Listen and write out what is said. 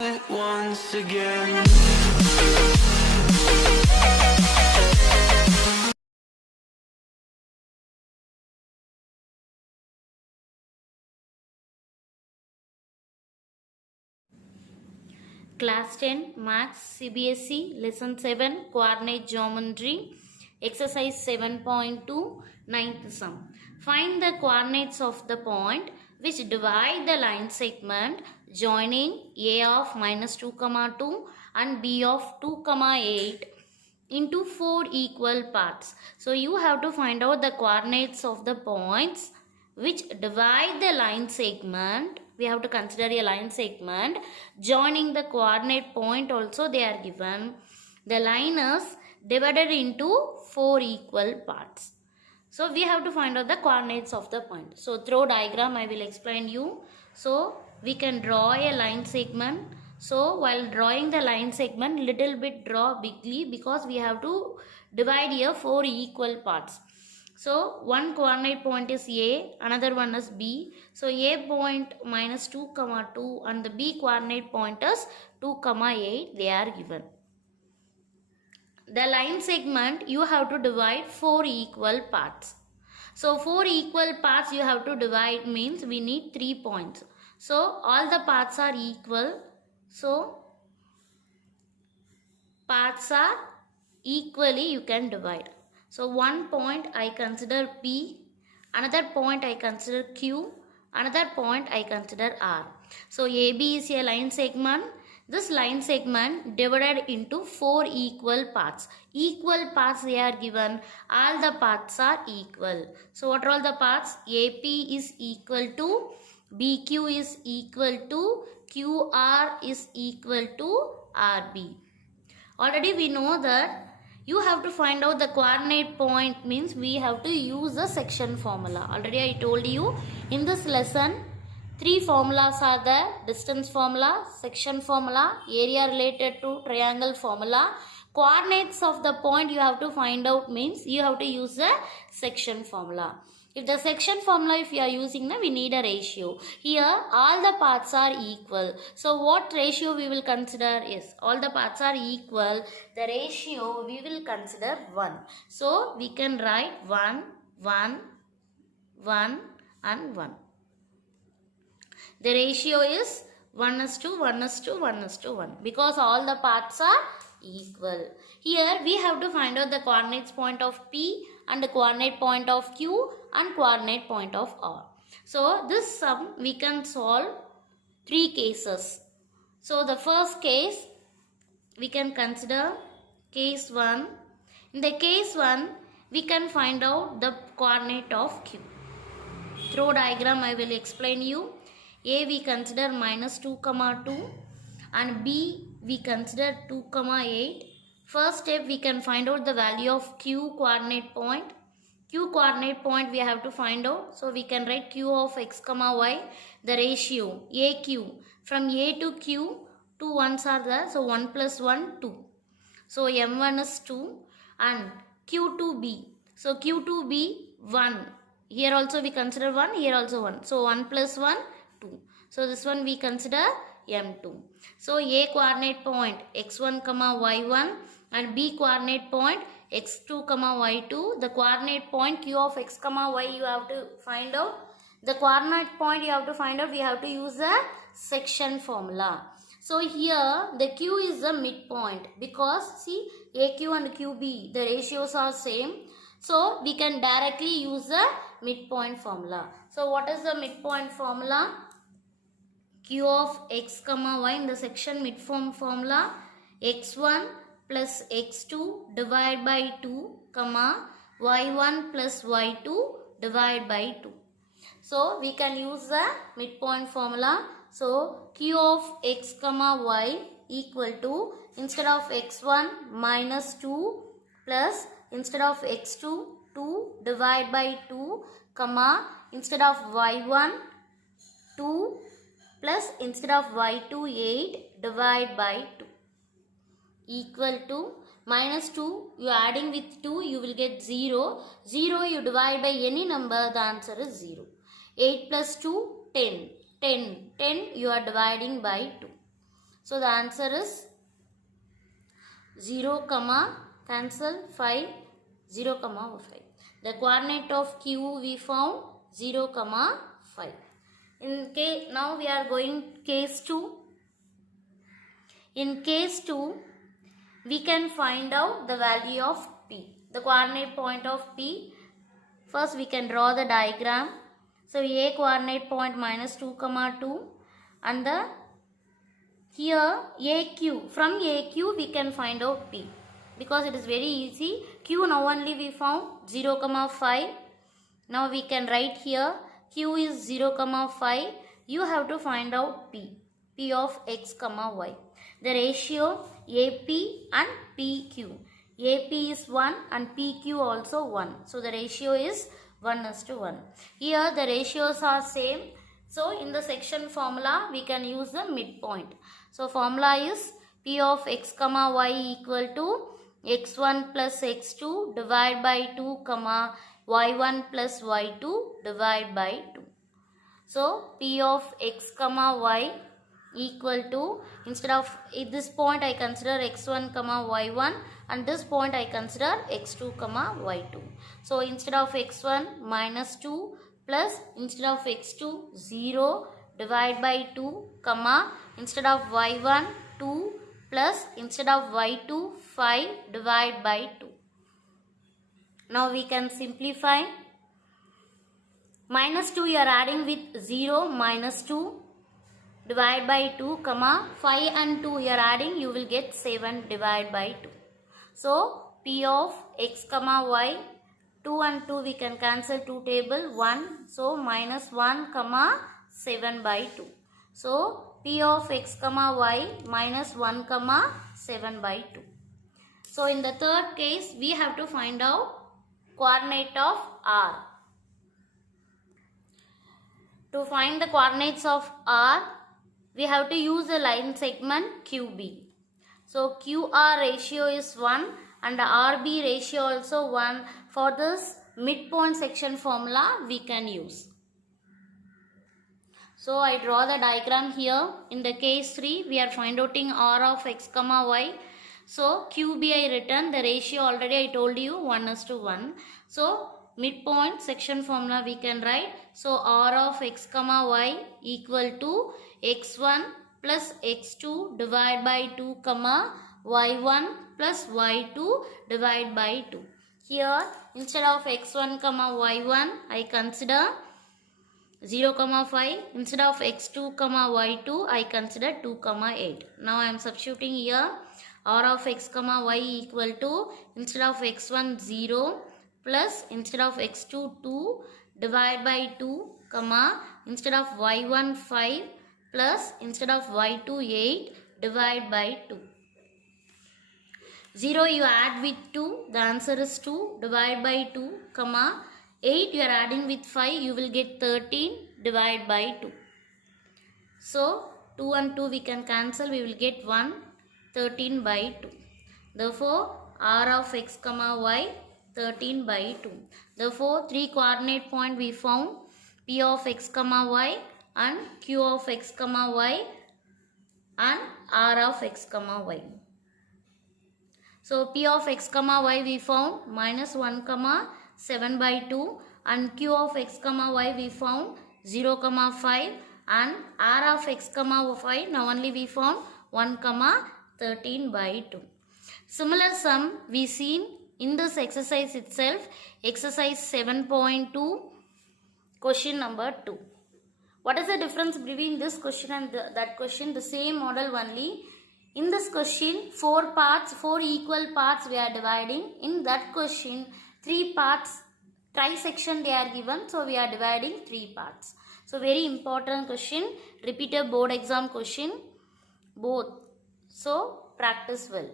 it once again. Class 10 Maths CBSE Lesson 7 Coordinate Geometry Exercise 7.2 Ninth Sum. Find the coordinates of the point which divide the line segment joining A of minus 2, 2 and B of 2, 8 into 4 equal parts. So you have to find out the coordinates of the points which divide the line segment. We have to consider a line segment joining the coordinate point also they are given. The line is divided into 4 equal parts. So we have to find out the coordinates of the point. So through diagram I will explain you. So we can draw a line segment. So while drawing the line segment, little bit draw bigly because we have to divide here 4 equal parts. So one coordinate point is A, another one is B. So A point minus 2, 2 and the B coordinate point is 2, 8 they are given. The line segment you have to divide 4 equal parts. So 4 equal parts you have to divide means we need 3 points. So all the parts are equal. So parts are equally you can divide. So one point I consider P, another point I consider Q, another point I consider R. So AB is a line segment. This line segment divided into 4 equal parts. Equal parts they are given. All the parts are equal. So what are all the parts? AP is equal to BQ is equal to QR is equal to RB. Already we know that you have to find out the coordinate point means we have to use the section formula. Already I told you in this lesson 3 formulas are there: distance formula, section formula, area related to triangle formula. Coordinates of the point you have to find out means you have to use the section formula. If the section formula if you are using we need a ratio. Here all the parts are equal. So what ratio we will consider is all the parts are equal. The ratio we will consider 1. So we can write 1, 1, 1 and 1. The ratio is 1 is to 1 is to 1 is to 1 because all the parts are equal. Here we have to find out the coordinates point of P and the coordinate point of Q and coordinate point of R. So this sum we can solve 3 cases. So the first case we can consider case 1. In the case 1 we can find out the coordinate of Q. Through diagram I will explain you. A we consider minus 2, 2 and B we consider 2, 8. First step we can find out the value of Q coordinate point. Q coordinate point we have to find out. So we can write Q of x, y. The ratio AQ from A to Q, 2 ones are there. So 1 plus 1, 2. So M1 is 2 and Q to B. So Q to B 1. Here also we consider 1, here also 1. So 1 plus 1, 2. So this one we consider M2. So A coordinate point x1, y1 and B coordinate point x2, y2. The coordinate point Q of x, y you have to find out. The coordinate point you have to find out. We have to use the section formula. So here the Q is the midpoint because see AQ and QB the ratios are same. So we can directly use the midpoint formula. So what is the midpoint formula? Q of x, y in the section midpoint formula x1 plus x2 divided by 2, y1 plus y2 divided by 2. So we can use the midpoint formula. So Q of x, y equal to instead of x1 minus 2 plus instead of x2 2 divided by 2, instead of y1 2 plus instead of y2 8 divided by 2 equal to minus 2 you are adding with 2 you will get 0. 0 you divide by any number the answer is 0. 8 plus 2 10. 10 you are dividing by 2. So the answer is 0, cancel 5, 0, 5. The coordinate of Q we found 0, 5. Now we are going case 2. In case 2, we can find out the value of P, the coordinate point of P. First we can draw the diagram. So A coordinate point minus 2, 2 and the here AQ, from AQ we can find out P because it is very easy. Q now only we found 0, 5. Now we can write here Q is 0, 5. You have to find out P of X, Y. The ratio AP and PQ. AP is 1 and PQ also 1. So the ratio is 1:1. Here the ratios are same. So in the section formula we can use the midpoint. So formula is P of X, Y equal to X1 plus X2 divided by 2, Y1 plus Y2 divided by 2. So P of X, Y equal to, instead of this point I consider X1, Y1 and this point I consider X2, Y2. So instead of X1 minus 2 plus instead of X2 0 divide by 2, instead of Y1 2 plus instead of Y2 5 divide by 2. Now we can simplify. Minus 2 you are adding with 0, minus 2 divide by 2, 5 and 2 you are adding, you will get 7 divide by 2. So P of X, Y, 2 and 2 we can cancel 2 table, 1. So minus 1, 7 by 2. So P of X, Y minus 1, 7 by 2. So in the third case we have to find out coordinate of R. To find the coordinates of R, we have to use the line segment QB. So QR ratio is 1 and the RB ratio also 1. For this midpoint section formula we can use. So I draw the diagram here. In the case 3 we are finding R of X, Y. So QB I written, the ratio already I told you 1:1. So midpoint section formula we can write. So R of X, Y equal to X1 plus X2 divided by 2, Y1 plus Y2 divided by 2. Here instead of X1, Y1 I consider 0, 5. Instead of X2, Y2 I consider 2, 8. Now I am substituting here R of X, Y equal to, instead of X1 0 plus instead of X2 2 divided by 2, instead of Y1 5 plus instead of Y2 8 divided by 2. 0 you add with 2, the answer is 2 divided by 2, 8 you are adding with 5, you will get 13 divided by 2. So 2 and 2 we can cancel, we will get 1, 13 by 2. Therefore R of X, Y 13 by 2. Therefore 3 coordinate point we found, P of X, Y and Q of X, Y and R of X, Y. So P of X, Y we found minus 1, 7 by 2 and Q of X, Y we found 0, 5 and R of X, Y now only we found 1, 13 by 2. Similar sum we seen in this exercise itself, exercise 7.2, question number 2. What is the difference between this question and that question? The same model only. In this question, 4 equal parts we are dividing. In that question, 3 parts, trisection they are given. So we are dividing 3 parts. So very important question, repeated board exam question, both. So practice well.